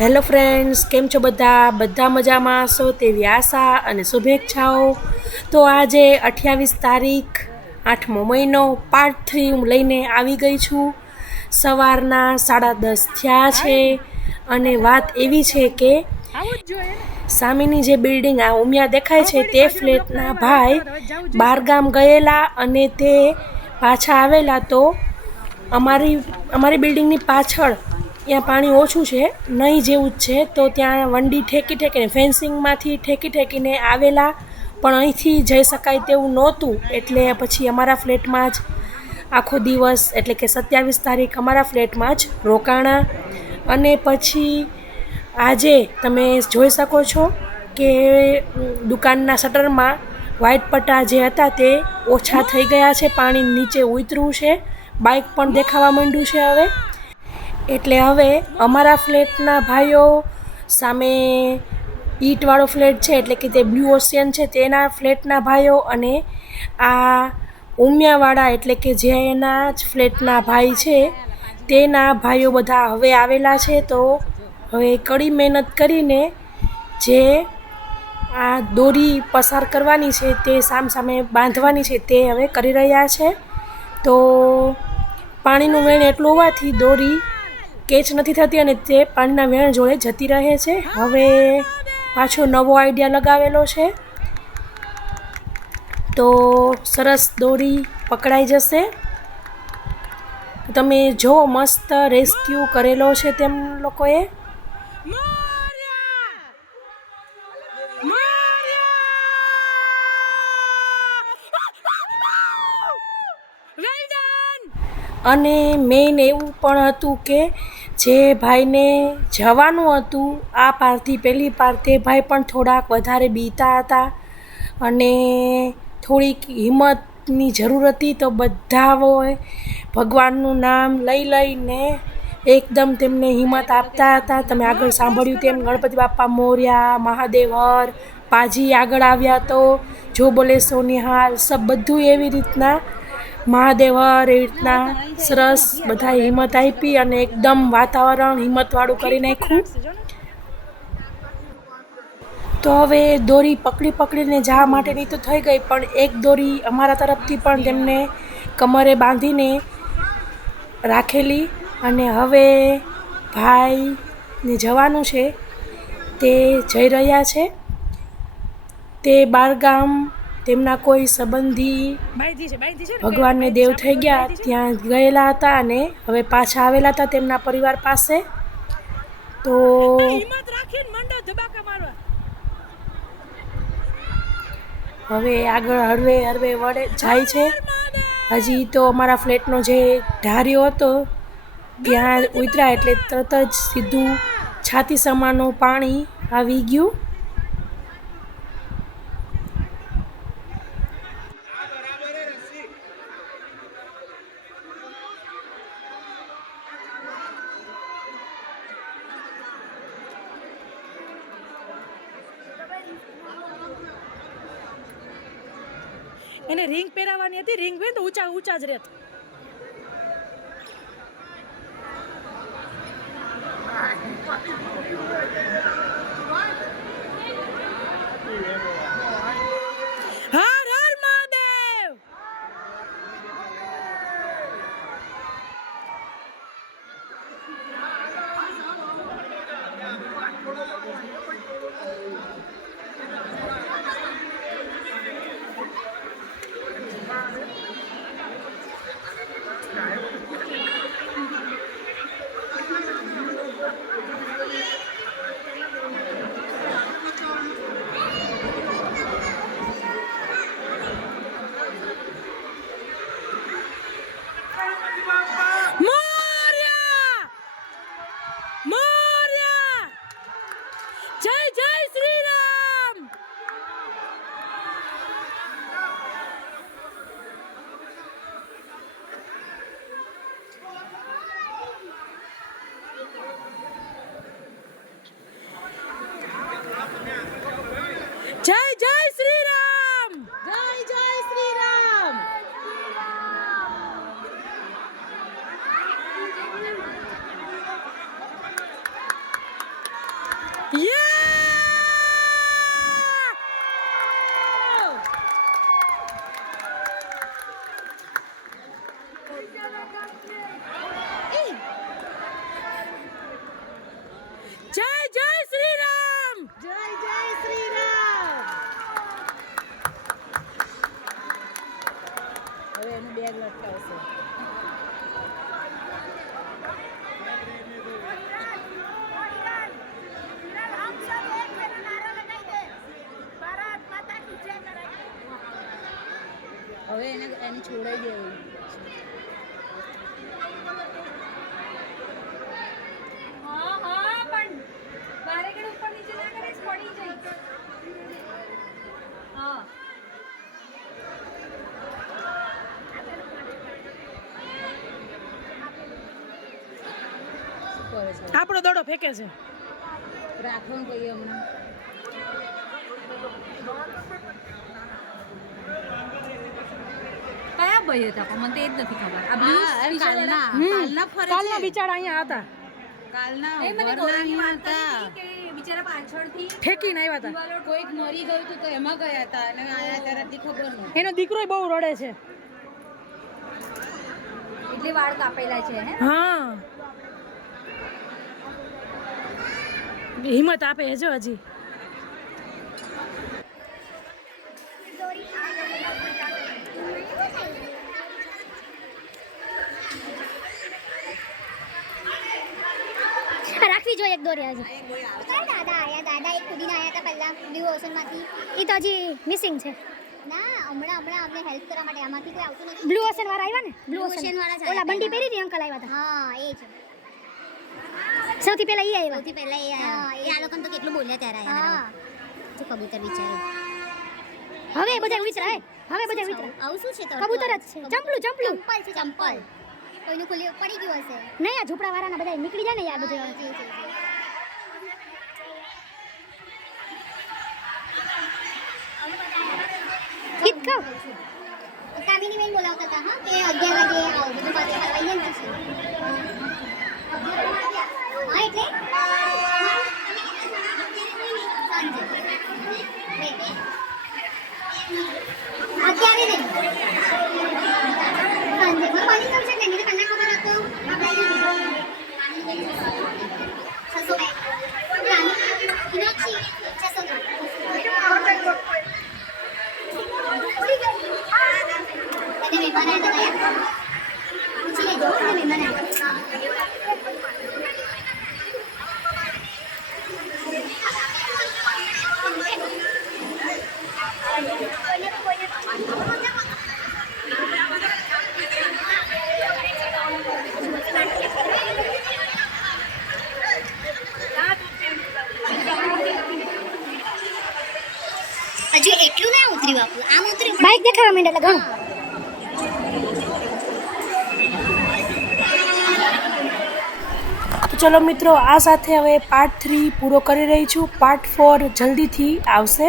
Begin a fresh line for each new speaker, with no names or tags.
Hello friends, કેમ છો બધા? બધા મજામાં છો તેવી આશા અને શુભેચ્છાઓ. તો આજે અઠ્યાવીસ તારીખ, આઠમો મહિનો પાર્ટ થ્રી હું લઈને આવી ગઈ છું. સવારના સાડા દસ થયા છે અને વાત એવી છે કે સામેની જે બિલ્ડિંગ આ ઉમિયા દેખાય છે તે ફ્લેટના ભાઈ બારગામ ગયેલા અને તે પાછા આવેલા. તો અમારી અમારી બિલ્ડિંગની પાછળ ત્યાં પાણી ઓછું છે, નહીં જેવું જ છે, તો ત્યાં વંડી ઠેકી ઠેકીને, ફેન્સિંગમાંથી ઠેકી ઠેકીને આવેલા, પણ અહીંથી જઈ શકાય તેવું નહોતું. એટલે પછી અમારા ફ્લેટમાં જ આખો દિવસ, એટલે કે સત્યાવીસ તારીખ અમારા ફ્લેટમાં જ રોકાણા. અને પછી આજે તમે જોઈ શકો છો કે દુકાનના શટરમાં વ્હાઇટ પટ્ટા જે હતા તે ઓછા થઈ ગયા છે, પાણી નીચે ઉતરવું છે. બાઇક પણ દેખાવા માંડ્યું છે હવે. એટલે હવે અમારા ફ્લેટના ભાઈઓ સામે ઈંટવાળો ફ્લેટ છે, એટલે કે તે બ્લુ ઓશિયન છે, તેના ફ્લેટના ભાઈઓ અને આ ઉમિયાવાળા, એટલે કે જે એના જ ફ્લેટના ભાઈ છે, તેના ભાઈઓ બધા હવે આવેલા છે. તો હવે કડી મહેનત કરીને જે આ દોરી પસાર કરવાની છે, તે સામ સામે બાંધવાની છે, તે હવે કરી રહ્યા છે. તો પાણીનું વેણ એટલું હોવાથી દોરી કેચ નથી થતી અને તે પાણીના વેણ જોડે જતી રહે છે. હવે પાછો નવો આઈડિયા લગાવેલો છે. તો સરસ દોરી પકડાઈ જશે. તમે જો મસ્ત રેસ્ક્યુ કરેલો છે તેમ લોકોએ. અને મેઇન એવું પણ હતું કે જે ભાઈને જવાનું હતું, આ પારથી પેલી પાર તે ભાઈ પણ થોડાક વધારે બીતા હતા અને થોડીક હિંમતની જરૂર હતી તો બધાઓએ ભગવાનનું નામ લઈ લઈને એકદમ તેમને હિંમત આપતા હતા. તમે આગળ સાંભળ્યું તેમ ગણપતિ બાપા મોર્યા, મહાદેવ હર, પાજી આગળ આવ્યા તો જો બોલે સોનિહાલ સબ બધું એવી રીતના મહાદેવ એવી રીતના સરસ બધા હિંમત આપી અને એકદમ વાતાવરણ હિંમતવાળું કરી નાખ્યું. તો હવે દોરી પકડી પકડીને જવા માટેની તો થઈ ગઈ, પણ એક દોરી અમારા તરફથી પણ તેમને કમરે બાંધીને રાખેલી અને હવે ભાઈને જવાનું છે. તે જઈ રહ્યા છે. તે બારગામ તેમના કોઈ સંબંધી ભગવાનને દેવ થઈ ગયા ત્યાં ગયેલા હતા અને હવે પાછા આવેલા હતા તેમના પરિવાર પાસે. તો હવે આગળ હળવે હળવે વળે જાય છે. હજી તો અમારા ફ્લેટનો જે ઢાર્યો હતો ત્યાં ઉતરા એટલે તરત જ સીધું છાતી સમાનું પાણી આવી ગયું.
એને રિંગ પહેરાવાની હતી. રિંગ પહેરી તો ઊંચા ઊંચા જ રહેત. હર
હવે એનું બેગ લટકાવશે હવે એને એને છોડાઈ દેવું.
હા હા, પણ બારે કડે ઉપર નીચે ના કરીશ પડી જઈશ હા.
કરે છે.
આપણો દડો ફેંકે છે.
રાખવાનું કહીએ હમણાં
કયા ભાઈ હતા? પણ મને તો એ જ નથી ખબર. આ બ્લુ
કાલના કાલના ફરે
કાલના બિચારા અહીંયા હતા.
કાલના
એ મને
વરના
ગોરાની
અહીંયા
વાત
હતા.
કરી કે બિચારા પાછળથી
ઠેકીને આવ્યા હતા.
કોઈક મરી ગયું હતું તો એમાં ગયા હતા. અને આયા ત્યારથી ખબર નહોતી
એનો દીકરો બહુ રડે છે.
એટલે વાળ કાપેલા છે હે?
હા. હિંમત આપે જો હજી.
રાખવી જોઈએ એક દોરી હજી. દાદા આયા દાદા એક કુદીને આયા હતા પહેલા બ્લુ ઓશનમાંથી. એ તો હજી મિસિંગ છે. ના હમણાં હમણાં અમને હેલ્પ કરવા માટે આમાંથી કોઈ આવતું નથી. બ્લુ ઓશન વાળા આવ્યા ને? Blue ocean. વાળા ઓલા બંડી પહેરી હતી અંકલ આવ્યા હતા. હા એ છે સૌથી પહેલા એ આવ્યા? સૌથી પહેલા એ આવ્યા. એ આ લોકોને તો કેટલું બોલ્યા ત્યારે આયા તો કબૂતર વિચારો હવે બધા ઉતરા હવે બધા ઉતરા આવું શું છે તો કબૂતર જ છે. ચંપલું ચંપલું. ચંપલ છે ચંપલ. કોઈનું ખુલ્લી પડી ગયું હશે. નહીં આ ઝૂંપડા વાળાના બધા નીકળી જાય ને યાર બધું. કામિની બેન બોલાવતા હતા હા? કે 11 વાગે આવો બધું પાસે હલવાઈ ને પછી. હા એટલે સાંજે બે. અત્યારે નહીં સાંજે મને પાણી ગમશે ને મને કલાક ખબર હતો છસો બે મીનાક્ષી છસો બે અને મહેમાન આવ્યા હતા પૂછી લેજો હો, અને મહેમાન આવ્યા હજુ એટલું ના ઉતરી બાપુ આમ ઉતરી બાઈક દેખાવા માંડે એટલે ઘણું.
તો ચલો મિત્રો આ સાથે હવે પાર્ટ થ્રી પૂરો કરી રહી છું. પાર્ટ ફોર જલ્દીથી આવશે.